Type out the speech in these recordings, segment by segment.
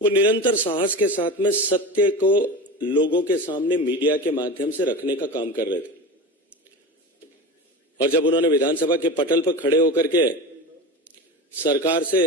वो निरंतर साहस के साथ में सत्य को लोगों के सामने मीडिया के माध्यम से रखने का काम कर रहे थे। और जब उन्होंने विधानसभा के पटल पर खड़े होकर के सरकार से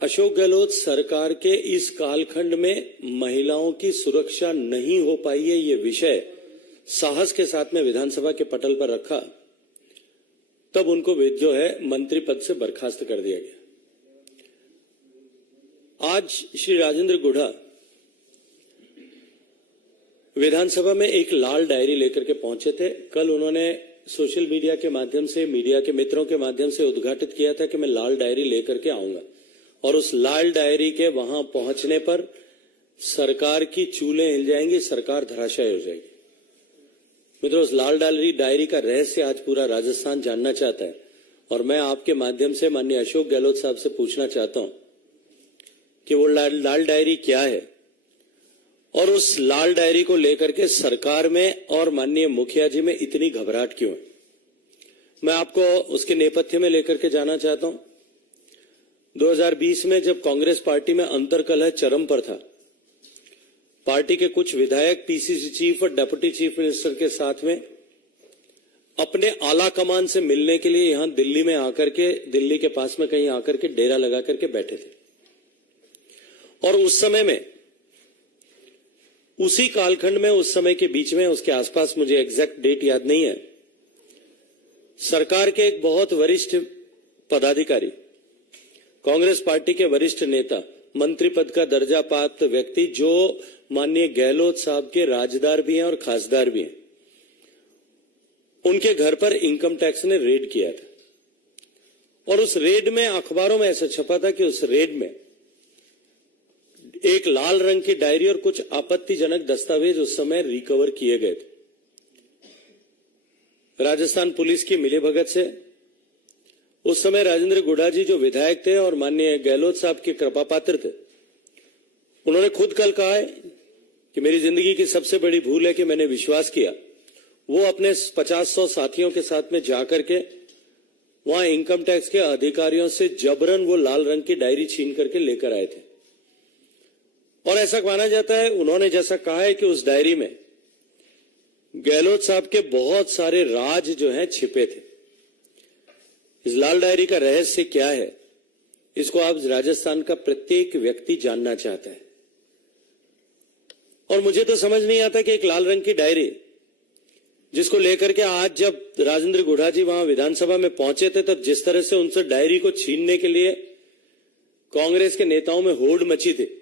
अशोक गहलोत सरकार के इस कालखंड में महिलाओं की सुरक्षा नहीं हो पाई है, ये विषय साहस के साथ में विधानसभा के पटल पर रखा, तब उनको जो है मंत्री पद से बर्खास्त कर दिया गया। आज श्री राजेंद्र गुढ़ा विधानसभा में एक लाल डायरी लेकर के पहुंचे थे। कल उन्होंने सोशल मीडिया के माध्यम से, मीडिया के मित्रों के माध्यम से उद्घाटित किया था कि मैं लाल डायरी लेकर के आऊंगा, और उस लाल डायरी के वहां पहुंचने पर सरकार की चूलें हिल जाएंगी, सरकार धराशायी हो जाएगी। मित्रों, उस लाल डायरी का रहस्य आज पूरा राजस्थान जानना चाहता है, और मैं आपके माध्यम से माननीय अशोक गहलोत साहब से पूछना चाहता हूं कि वो लाल डायरी क्या है, और उस लाल डायरी को लेकर के सरकार में और माननीय मुखिया जी में इतनी घबराहट क्यों है। मैं आपको उसके नेपथ्य में लेकर के जाना चाहता हूं। 2020 में जब कांग्रेस पार्टी में अंतर्कलह चरम पर था, पार्टी के कुछ विधायक पीसीसी चीफ और डिप्टी चीफ मिनिस्टर के साथ में अपने आला कमान से मिलने के लिए यहां दिल्ली में आकर के, दिल्ली के पास में कहीं आकर के डेरा लगा करके बैठे थे। और उस समय में, उसी कालखंड में, उस समय के बीच में, उसके आसपास, मुझे एग्जैक्ट डेट याद नहीं है, सरकार के एक बहुत वरिष्ठ पदाधिकारी, कांग्रेस पार्टी के वरिष्ठ नेता, मंत्री पद का दर्जा प्राप्त व्यक्ति, जो माननीय गहलोत साहब के राजदार भी हैं और खासदार भी हैं, उनके घर पर इनकम टैक्स ने रेड किया था। और उस रेड में अखबारों में ऐसा छपा था कि उस रेड में एक लाल रंग की डायरी और कुछ आपत्तिजनक दस्तावेज उस समय रिकवर किए गए थे। राजस्थान पुलिस की मिलीभगत से उस समय राजेंद्र गुढ़ा जी जो विधायक थे और माननीय गहलोत साहब के कृपा पात्र थे, उन्होंने खुद कल कहा है कि मेरी जिंदगी की सबसे बड़ी भूल है कि मैंने विश्वास किया। वो अपने 50-100 साथियों के साथ में जाकर के वहां इनकम टैक्स के अधिकारियों से जबरन वो लाल रंग की डायरी छीन करके लेकर आए थे। और ऐसा माना जाता है, उन्होंने जैसा कहा है, कि उस डायरी में गहलोत साहब के बहुत सारे राज जो हैं छिपे थे। इस लाल डायरी का रहस्य क्या है, इसको आप राजस्थान का प्रत्येक व्यक्ति जानना चाहता है। और मुझे तो समझ नहीं आता कि एक लाल रंग की डायरी, जिसको लेकर के आज जब राजेंद्र गुढ़ा जी वहां विधानसभा में पहुंचे थे, तब जिस तरह से उनसे डायरी को छीनने के लिए कांग्रेस के नेताओं में होड़ मची थी,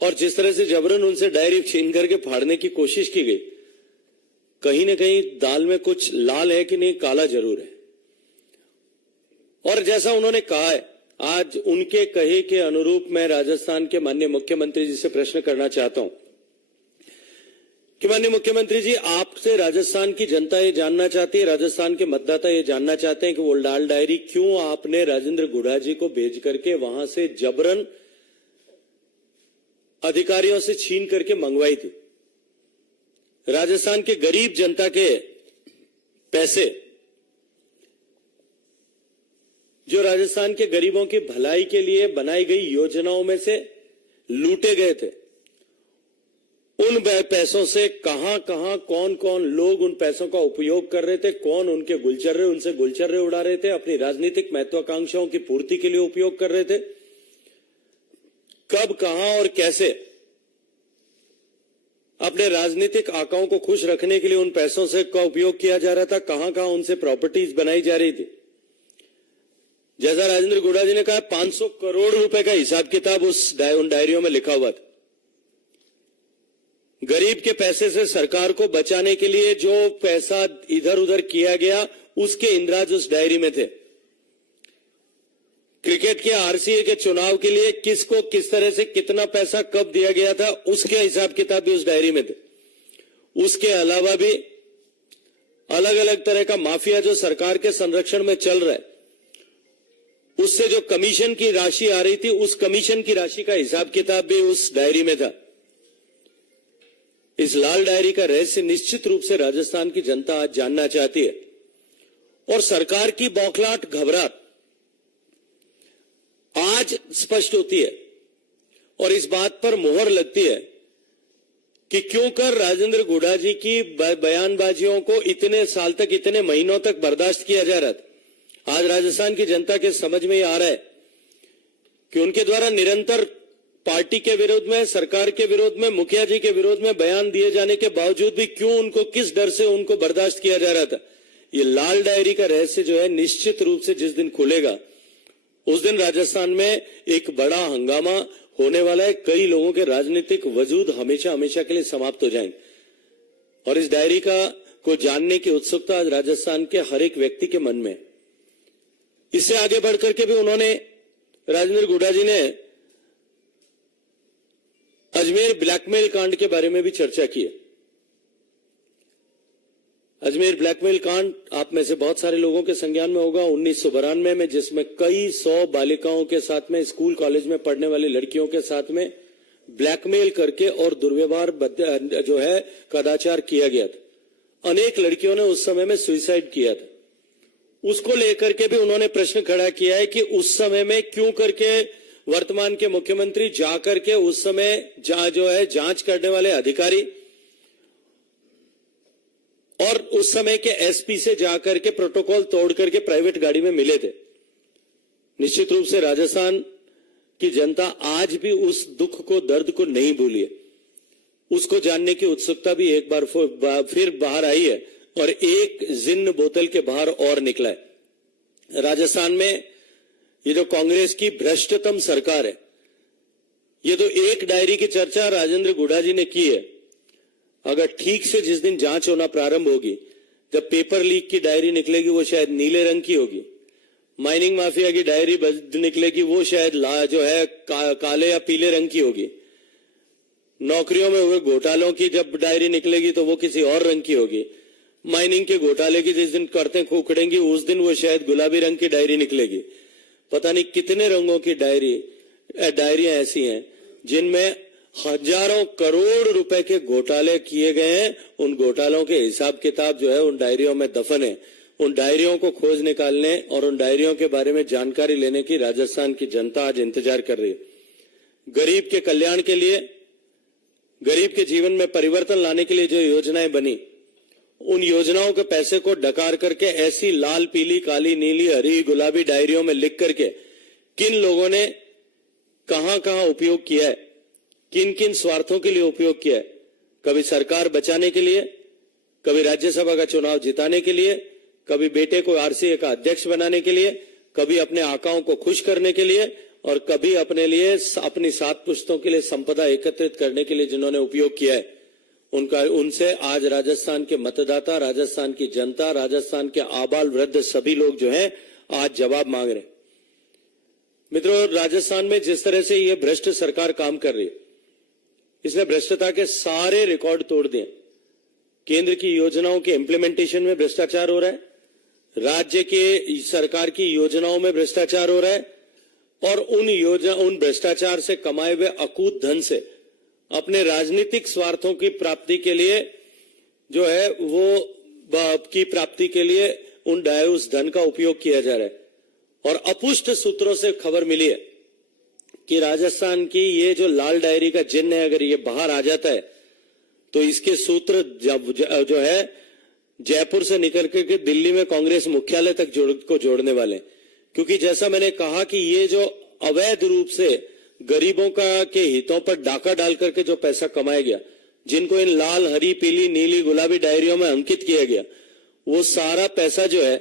और जिस तरह से जबरन उनसे डायरी छीन करके फाड़ने की कोशिश की गई, कहीं ना कहीं दाल में कुछ लाल है कि नहीं, काला जरूर है। और जैसा उन्होंने कहा है, आज उनके कहे के अनुरूप मैं राजस्थान के माननीय मुख्यमंत्री जी से प्रश्न करना चाहता हूं कि माननीय मुख्यमंत्री जी, आपसे राजस्थान की जनता ये जानना चाहती है, राजस्थान के मतदाता ये जानना चाहते हैं कि वो लाल डायरी क्यों आपने राजेंद्र गुढ़ा जी को भेज करके वहां से जबरन अधिकारियों से छीन करके मंगवाई थी। राजस्थान के गरीब जनता के पैसे, जो राजस्थान के गरीबों की भलाई के लिए बनाई गई योजनाओं में से लूटे गए थे, उन पैसों से कहां कहां कौन कौन लोग उन पैसों का उपयोग कर रहे थे, कौन उनके उनसे गुलचर्रे उड़ा रहे थे, अपनी राजनीतिक महत्वाकांक्षाओं की पूर्ति के लिए उपयोग कर रहे थे, कब, कहां और कैसे अपने राजनीतिक आकाओं को खुश रखने के लिए उन पैसों से का उपयोग किया जा रहा था, कहां कहां उनसे प्रॉपर्टीज बनाई जा रही थी। जैसा राजेंद्र गुढ़ा जी ने कहा, 500 करोड़ रुपए का हिसाब किताब उन डायरियों में लिखा हुआ था। गरीब के पैसे से सरकार को बचाने के लिए जो पैसा इधर उधर किया गया, उसके इंद्राज उस डायरी में थे। क्रिकेट के आरसीए के चुनाव के लिए किसको किस तरह से कितना पैसा कब दिया गया था, उसके हिसाब किताब भी उस डायरी में थे। उसके अलावा भी अलग अलग तरह का माफिया जो सरकार के संरक्षण में चल रहा है, उससे जो कमीशन की राशि आ रही थी, उस कमीशन की राशि का हिसाब किताब भी उस डायरी में था। इस लाल डायरी का रहस्य निश्चित रूप से राजस्थान की जनता आज जानना चाहती है। और सरकार की बौखलाहट, घबराहट, आज स्पष्ट होती है और इस बात पर मोहर लगती है कि क्यों कर राजेंद्र गुढ़ा जी की बयानबाजियों को इतने साल तक, इतने महीनों तक बर्दाश्त किया जा रहा था। आज राजस्थान की जनता के समझ में आ रहा है कि उनके द्वारा निरंतर पार्टी के विरोध में, सरकार के विरोध में, मुखिया जी के विरोध में बयान दिए जाने के बावजूद भी क्यों उनको, किस डर से उनको बर्दाश्त किया जा रहा था। ये लाल डायरी का रहस्य जो है निश्चित रूप से जिस दिन खुलेगा उस दिन राजस्थान में एक बड़ा हंगामा होने वाला है। कई लोगों के राजनीतिक वजूद हमेशा हमेशा के लिए समाप्त हो जाएंगे और इस डायरी को जानने की उत्सुकता आज राजस्थान के हर एक व्यक्ति के मन में। इससे आगे बढ़कर के भी उन्होंने, राजेंद्र गुढ़ा जी ने अजमेर ब्लैकमेल कांड के बारे में भी चर्चा की है। अजमेर ब्लैकमेल कांड आप में से बहुत सारे लोगों के संज्ञान में होगा। 1992 में, जिसमें कई 100 बालिकाओं के साथ में, स्कूल कॉलेज में पढ़ने वाली लड़कियों के साथ में ब्लैकमेल करके और दुर्व्यवहार जो है कदाचार किया गया था। अनेक लड़कियों ने उस समय में सुसाइड किया था। उसको लेकर के भी उन्होंने प्रश्न खड़ा किया है कि उस समय में क्यों करके वर्तमान के मुख्यमंत्री जाकर के उस समय जो है जांच करने वाले अधिकारी और उस समय के एसपी से जाकर के प्रोटोकॉल तोड़ करके प्राइवेट गाड़ी में मिले थे। निश्चित रूप से राजस्थान की जनता आज भी उस दुख को, दर्द को नहीं भूली है। उसको जानने की उत्सुकता भी एक बार फिर बाहर आई है और एक जिन्न बोतल के बाहर और निकला है। राजस्थान में ये जो कांग्रेस की भ्रष्टतम सरकार है, ये तो एक डायरी की चर्चा राजेंद्र गुढ़ा जी ने की है। अगर ठीक से जिस दिन जांच होना प्रारंभ होगी, जब पेपर लीक की डायरी निकलेगी वो शायद नीले रंग की होगी। माइनिंग माफिया की डायरी निकलेगी वो शायद जो है काले या पीले रंग की होगी। नौकरियों में हुए घोटालों की जब डायरी निकलेगी तो वो किसी और रंग की होगी। माइनिंग के घोटाले की जिस दिन करते उखड़ेंगी उस दिन वो शायद गुलाबी रंग की डायरी निकलेगी। पता नहीं कितने रंगों की डायरियां ऐसी हैं जिनमें हजारों करोड़ रुपए के घोटाले किए गए हैं। उन घोटालों के हिसाब किताब जो है उन डायरियों में दफन है। उन डायरियों को खोज निकालने और उन डायरियों के बारे में जानकारी लेने की राजस्थान की जनता आज इंतजार कर रही है। गरीब के कल्याण के लिए, गरीब के जीवन में परिवर्तन लाने के लिए जो योजनाएं बनी, उन योजनाओं के पैसे को डकार करके ऐसी लाल, पीली, काली, नीली, हरी, गुलाबी डायरियों में लिख करके किन लोगों ने कहां कहां उपयोग किया है, किन किन स्वार्थों के लिए उपयोग किया है। कभी सरकार बचाने के लिए, कभी राज्यसभा का चुनाव जिताने के लिए, कभी बेटे को आरसीए का अध्यक्ष बनाने के लिए, कभी अपने आकाओं को खुश करने के लिए और कभी अपने लिए, अपनी 7 पुश्तों के लिए संपदा एकत्रित करने के लिए जिन्होंने उपयोग किया है, उनसे आज राजस्थान के मतदाता, राजस्थान की जनता, राजस्थान के आबाल वृद्ध सभी लोग जो हैं आज जवाब मांग रहे हैं। मित्रों, राजस्थान में जिस तरह से ये भ्रष्ट सरकार काम कर रही है, इसने भ्रष्टता के सारे रिकॉर्ड तोड़ दिए। केंद्र की योजनाओं के इंप्लीमेंटेशन में भ्रष्टाचार हो रहा है, राज्य के सरकार की योजनाओं में भ्रष्टाचार हो रहा है और उन भ्रष्टाचार से कमाए हुए अकूत धन से अपने राजनीतिक स्वार्थों की प्राप्ति के लिए जो है वो की प्राप्ति के लिए उस धन का उपयोग किया जा रहा है। और अपुष्ट सूत्रों से खबर मिली है कि राजस्थान की ये जो लाल डायरी का जिन्न है, अगर ये बाहर आ जाता है तो इसके सूत्र जो है जयपुर से निकल के दिल्ली में कांग्रेस मुख्यालय तक जोड़ने वाले। क्योंकि जैसा मैंने कहा कि ये जो अवैध रूप से गरीबों के हितों पर डाका डाल करके जो पैसा कमाया गया, जिनको इन लाल, हरी, पीली, नीली, गुलाबी डायरियों में अंकित किया गया, वो सारा पैसा जो है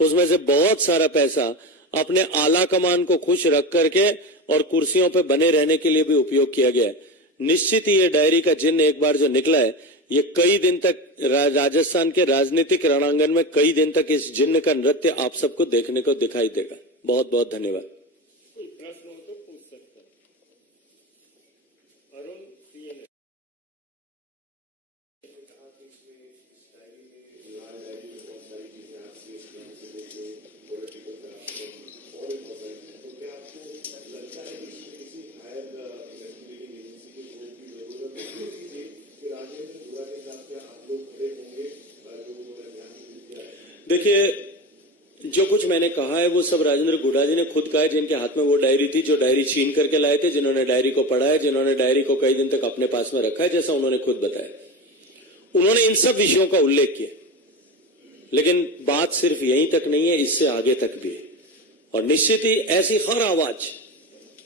उसमें से बहुत सारा पैसा अपने आला कमान को खुश रख करके और कुर्सियों पर बने रहने के लिए भी उपयोग किया गया है। निश्चित ही ये डायरी का जिन्न एक बार जो निकला है, ये कई दिन तक राजस्थान के राजनीतिक रणांगन में कई दिन तक इस जिन्न का नृत्य आप सबको देखने को दिखाई देगा। बहुत बहुत धन्यवाद। देखिए, जो कुछ मैंने कहा है वो सब राजेंद्र गुडा जी ने खुद कहा है, जिनके हाथ में वो डायरी थी, जो डायरी छीन करके लाए थे, जिन्होंने डायरी को पढ़ा है, जिन्होंने डायरी को कई दिन तक अपने पास में रखा है, जैसा उन्होंने खुद बताया। उन्होंने इन सब विषयों का उल्लेख किया, लेकिन बात सिर्फ यहीं तक नहीं है, इससे आगे तक भी है। और निश्चित ही ऐसी हर आवाज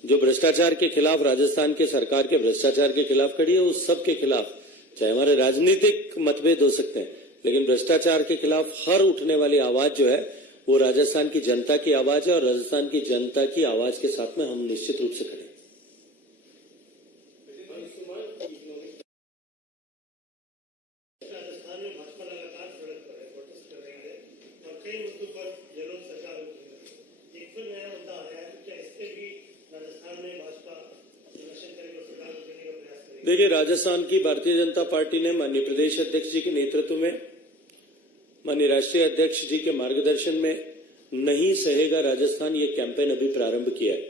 जो भ्रष्टाचार के खिलाफ, राजस्थान के सरकार के भ्रष्टाचार के खिलाफ खड़ी है, उस सब के खिलाफ, चाहे हमारे राजनीतिक मतभेद हो सकते हैं, लेकिन भ्रष्टाचार के खिलाफ हर उठने वाली आवाज जो है वो राजस्थान की जनता की आवाज है, और राजस्थान की जनता की आवाज के साथ में हम निश्चित रूप से खड़े हैं। राजस्थान में भाजपा लगातार सड़क पर है, प्रोटेस्ट कर रही है और कई मुद्दों पर ये लोग सरकार एक फिर नया मुद्दा आया है, तो क्या इस पे भी राजस्थान में भाजपा प्रदर्शन करेगी और सरकार को देने का प्रयास करेगी? देखिए, राजस्थान की भारतीय जनता पार्टी ने माननीय प्रदेश अध्यक्ष जी के नेतृत्व में, माननीय राष्ट्रीय अध्यक्ष जी के मार्गदर्शन में नहीं सहेगा राजस्थान ये कैंपेन अभी प्रारंभ किया है,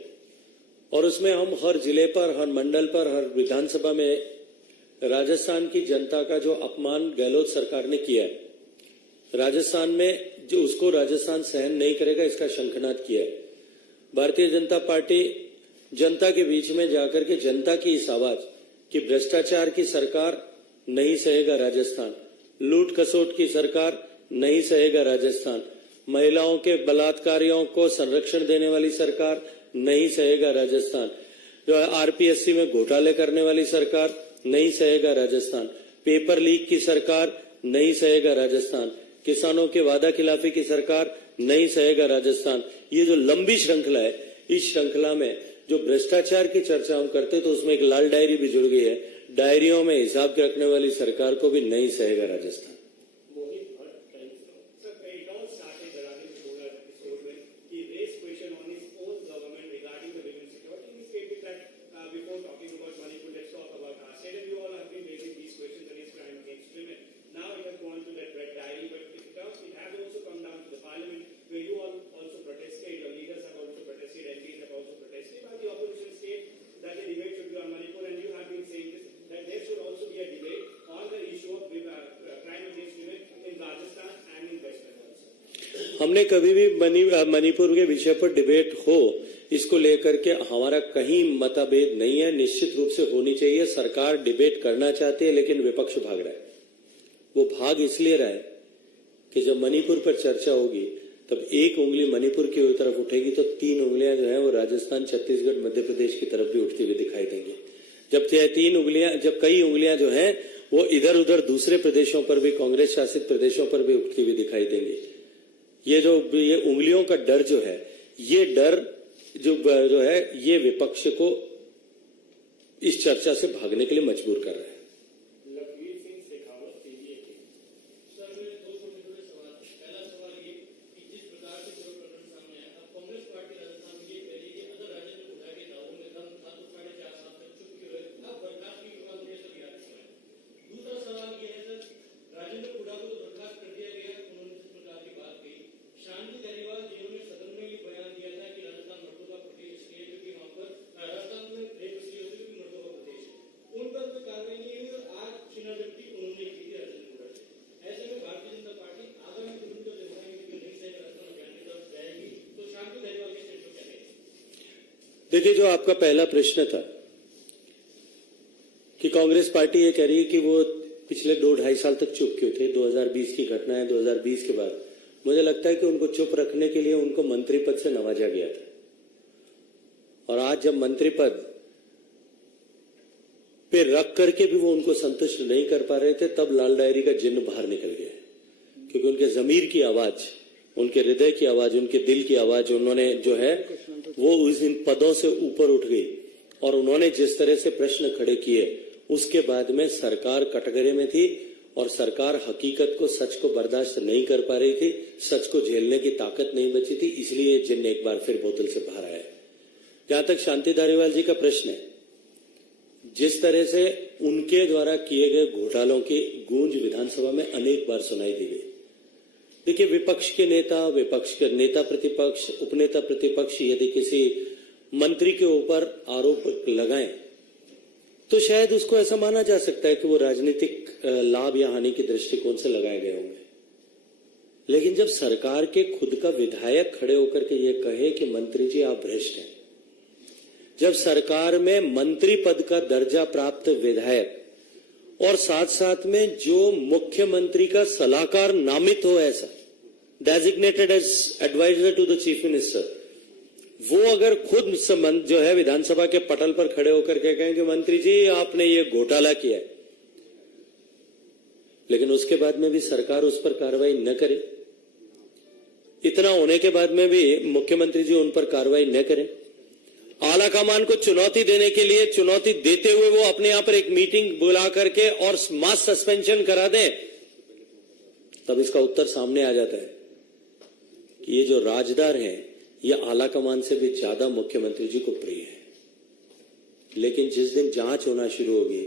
और उसमें हम हर जिले पर, हर मंडल पर, हर विधानसभा में राजस्थान की जनता का जो अपमान गहलोत सरकार ने किया है, राजस्थान में जो उसको राजस्थान सहन नहीं करेगा, इसका शंखनाद किया है। भारतीय जनता पार्टी जनता के बीच में जाकर के जनता की इस आवाज कि भ्रष्टाचार की सरकार नहीं सहेगा राजस्थान, लूट खसोट की सरकार नहीं सहेगा राजस्थान, महिलाओं के बलात्कारियों को संरक्षण देने वाली सरकार नहीं सहेगा राजस्थान, जो आरपीएससी में घोटाले करने वाली सरकार नहीं सहेगा राजस्थान, पेपर लीक की सरकार नहीं सहेगा राजस्थान, किसानों के वादा खिलाफी की सरकार नहीं सहेगा राजस्थान। ये जो लंबी श्रृंखला है, इस श्रृंखला में जो भ्रष्टाचार की चर्चा हम करते तो उसमें एक लाल डायरी भी जुड़ गई है। डायरियों में हिसाब के रखने वाली सरकार को भी नहीं सहेगा राजस्थान। हमने कभी भी मणिपुर के विषय पर डिबेट हो, इसको लेकर के हमारा कहीं मतभेद नहीं है, निश्चित रूप से होनी चाहिए। सरकार डिबेट करना चाहती है, लेकिन विपक्ष भाग रहा है। वो भाग इसलिए रहा है कि जब मणिपुर पर चर्चा होगी तब एक उंगली मणिपुर की तरफ उठेगी तो तीन उंगलियां जो है वो राजस्थान, छत्तीसगढ़, मध्य प्रदेश की तरफ भी उठती हुई दिखाई देंगी। जब कई उंगलियां जो है वो इधर उधर दूसरे प्रदेशों पर भी, कांग्रेस शासित प्रदेशों पर भी उठती हुई दिखाई देंगी। ये उंगलियों का डर जो है, ये डर जो है ये विपक्ष को इस चर्चा से भागने के लिए मजबूर कर रहा है। देखिए, जो आपका पहला प्रश्न था कि कांग्रेस पार्टी ये कह रही है कि वो पिछले 2-2.5 साल तक चुप क्यों थे, 2020 की घटना है, 2020 के बाद मुझे लगता है कि उनको चुप रखने के लिए उनको मंत्री पद से नवाजा गया था, और आज जब मंत्री पद पे रख करके भी वो उनको संतुष्ट नहीं कर पा रहे थे, तब लाल डायरी का जिन्न बाहर निकल गया, क्योंकि उनके जमीर की आवाज, उनके हृदय की आवाज, उनके दिल की आवाज उन्होंने जो है वो उस इन पदों से ऊपर उठ गई, और उन्होंने जिस तरह से प्रश्न खड़े किए उसके बाद में सरकार कटघरे में थी, और सरकार हकीकत को, सच को बर्दाश्त नहीं कर पा रही थी, सच को झेलने की ताकत नहीं बची थी, इसलिए जिन्न एक बार फिर बोतल से बाहर आया। जहां तक शांति धारीवाल जी का प्रश्न है, जिस तरह से उनके द्वारा किए गए घोटालों की गूंज विधानसभा में अनेक बार सुनाई दी गई। देखिए, विपक्ष के नेता प्रतिपक्ष, उपनेता प्रतिपक्ष यदि किसी मंत्री के ऊपर आरोप लगाएं तो शायद उसको ऐसा माना जा सकता है कि वो राजनीतिक लाभ या हानि के दृष्टिकोण से लगाए गए होंगे, लेकिन जब सरकार के खुद का विधायक खड़े होकर के ये कहे कि मंत्री जी आप भ्रष्ट हैं, जब सरकार में मंत्री पद का दर्जा प्राप्त विधायक और साथ साथ में जो मुख्यमंत्री का सलाहकार नामित हो, ऐसा designated as adviser to the chief minister, वो अगर खुद जो है विधानसभा के पटल पर खड़े होकर के कहें कि मंत्री जी आपने ये घोटाला किया है, लेकिन उसके बाद में भी सरकार उस पर कार्रवाई न करे, इतना होने के बाद में भी मुख्यमंत्री जी उन पर कार्रवाई न करें, आला कमान को चुनौती देने के लिए चुनौती देते हुए वो अपने यहां पर एक मीटिंग बुला करके और मास सस्पेंशन करा दें, तब इसका उत्तर सामने आ जाता है कि ये जो राजदार हैं ये आला कमान से भी ज्यादा मुख्यमंत्री जी को प्रिय है। लेकिन जिस दिन जांच होना शुरू होगी,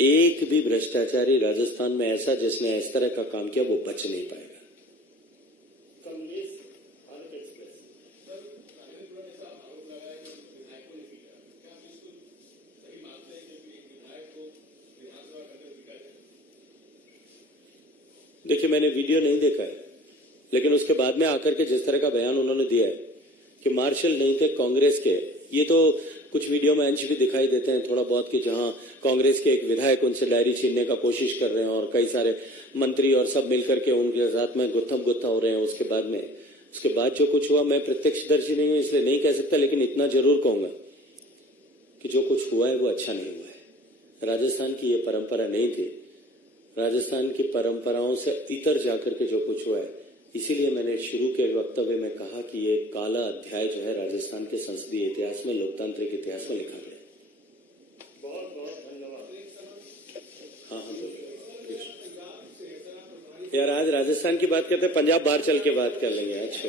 एक भी भ्रष्टाचारी राजस्थान में ऐसा जिसने इस तरह का काम किया वो बच नहीं पाएगा। देखिए, मैंने वीडियो नहीं देखा है, लेकिन उसके बाद में आकर के जिस तरह का बयान उन्होंने दिया है कि मार्शल नहीं थे कांग्रेस के, ये तो कुछ वीडियो में अंश भी दिखाई देते हैं थोड़ा बहुत कि जहां कांग्रेस के एक विधायक उनसे डायरी छीनने का कोशिश कर रहे हैं और कई सारे मंत्री और सब मिलकर के उनके साथ में गुत्थम गुत्था हो रहे हैं। उसके बाद जो कुछ हुआ, मैं प्रत्यक्षदर्शी नहीं हूं इसलिए नहीं कह सकता, लेकिन इतना जरूर कहूंगा कि जो कुछ हुआ है वो अच्छा नहीं हुआ है। राजस्थान की ये परंपरा नहीं थी, राजस्थान की परंपराओं से इतर जाकर के जो कुछ हुआ है, इसीलिए मैंने शुरू के वक्तव्य में कहा कि ये काला अध्याय जो है राजस्थान के संसदीय इतिहास में, लोकतांत्रिक इतिहास में लिखा गया। बहुत बहुत धन्यवाद। हाँ, यार आज राजस्थान की बात करते, पंजाब बाहर चल के बात कर लेंगे। अच्छा।